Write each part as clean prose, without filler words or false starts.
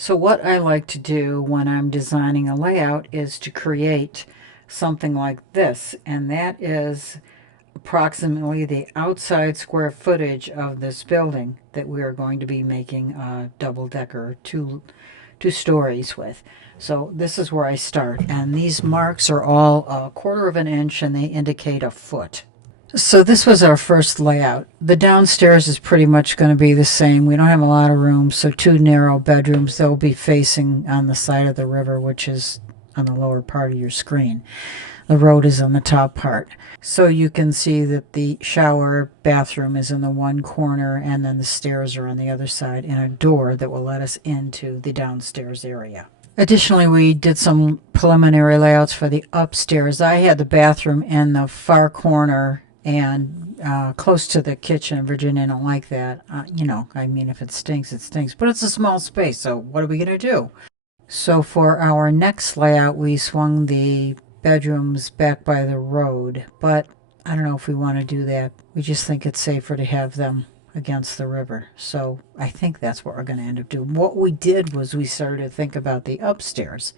So what I like to do when I'm designing a layout is to create something like this, and that is approximately the outside square footage of this building that we are going to be making a double-decker, two stories with. So this is where I start, and these marks are all 1/4 of an inch, and they indicate a foot. So this was our first layout. The downstairs is pretty much going to be the same. We don't have a lot of room, so two narrow bedrooms. They'll be facing on the side of the river, which is on the lower part of your screen. The road is on the top part. So you can see that the shower bathroom is in the one corner, and then the stairs are on the other side, and a door that will let us into the downstairs area. Additionally, we did some preliminary layouts for the upstairs. I had the bathroom in the far corner and close to the kitchen. Virginia don't like that. I mean, if it stinks, it stinks. But it's a small space, so what are we going to do? So for our next layout, we swung the bedrooms back by the road. But I don't know if we want to do that. We just think it's safer to have them against the river. So I think that's what we're going to end up doing. What we did was we started to think about the upstairs.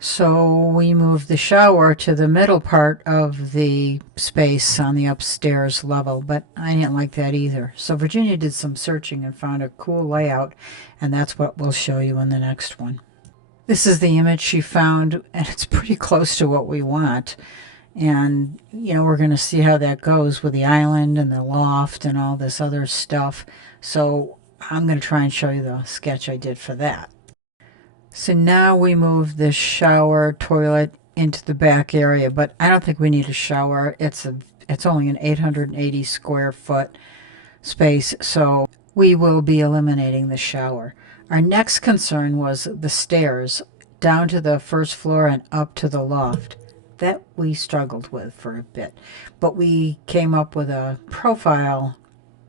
So we moved the shower to the middle part of the space on the upstairs level, but I didn't like that either. So Virginia did some searching and found a cool layout, and that's what we'll show you in the next one. This is the image she found, and it's pretty close to what we want. And, we're going to see how that goes with the island and the loft and all this other stuff. So I'm going to try and show you the sketch I did for that. So now we move the shower toilet into the back area, but I don't think we need a shower. It's only an 880 square foot space, so we will be eliminating the shower. Our next concern was the stairs down to the first floor and up to the loft. That we struggled with for a bit, but we came up with a profile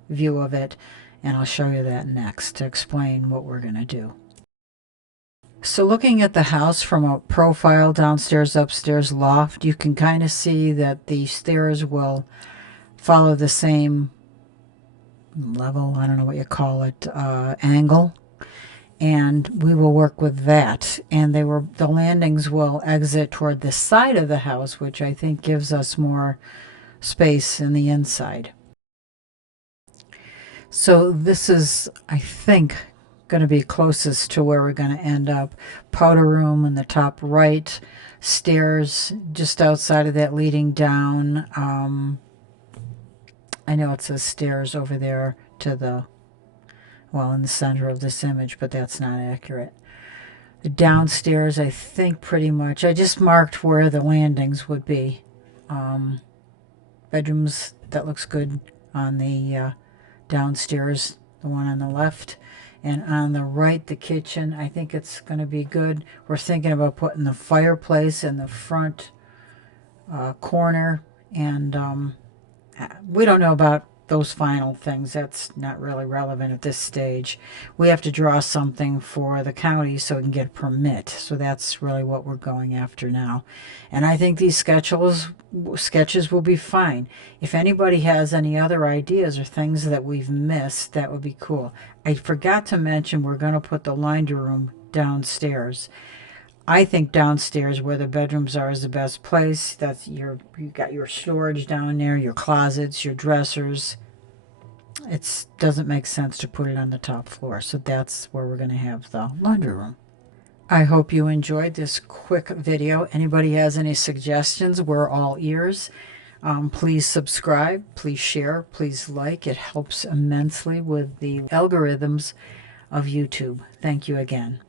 view of it, and I'll show you that next to explain what we're going to do. So looking at the house from a profile, downstairs, upstairs, loft, you can kind of see that the stairs will follow the same level, I don't know what you call it, angle, and we will work with that. And the landings will exit toward the side of the house, which I think gives us more space in the inside. So this is, I think, going to be closest to where we're going to end up. Powder room in the top right, stairs just outside of that leading down. I know it says stairs over there to the, well, in the center of this image, but that's not accurate. The downstairs, I think pretty much, I just marked where the landings would be. Bedrooms, that looks good on the downstairs, the one on the left. And on the right, the kitchen, I think it's going to be good. We're thinking about putting the fireplace in the front corner. And we don't know about those final things. That's not really relevant at this stage. We have to draw something for the county so we can get a permit. So that's really what we're going after now. And I think these sketches will be fine. If anybody has any other ideas or things that we've missed, that would be cool. I forgot to mention we're going to put the laundry room downstairs. I think downstairs where the bedrooms are is the best place. You got your storage down there, your closets, your dressers. It doesn't make sense to put it on the top floor. So that's where we're going to have the laundry room. I hope you enjoyed this quick video. Anybody has any suggestions, we're all ears. Please subscribe, please share, please like. It helps immensely with the algorithms of YouTube. Thank you again.